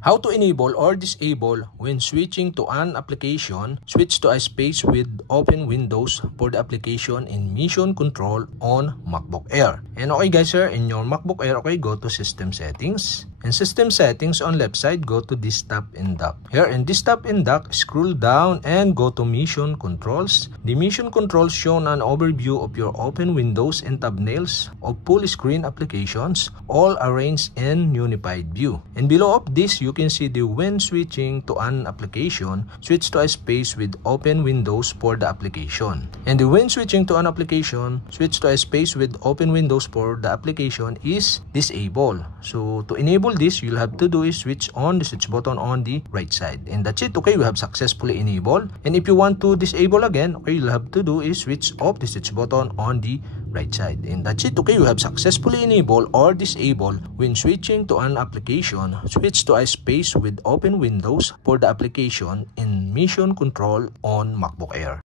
How to enable or disable when switching to an application, switch to a space with open windows for the application in mission control on MacBook Air. And okay guys, here in your MacBook Air, okay, go to system settings. In system settings on left side, go to desktop and dock. Here in desktop and dock, scroll down and go to mission controls. The mission controls shown an overview of your open windows and thumbnails of full screen applications, all arranged in unified view. And below of this, you can see the when switching to an application, switch to a space with open windows for the application. And the when switching to an application, switch to a space with open windows for the application is disabled. So to enable this, you'll have to do is switch on the switch button on the right side, and that's it. Okay, we have successfully enabled. And if you want to disable again, okay, you'll have to do is switch off the switch button on the right side, and that's it. Okay, you have successfully enabled or disabled when switching to an application, switch to a space with open windows for the application in mission control on MacBook Air.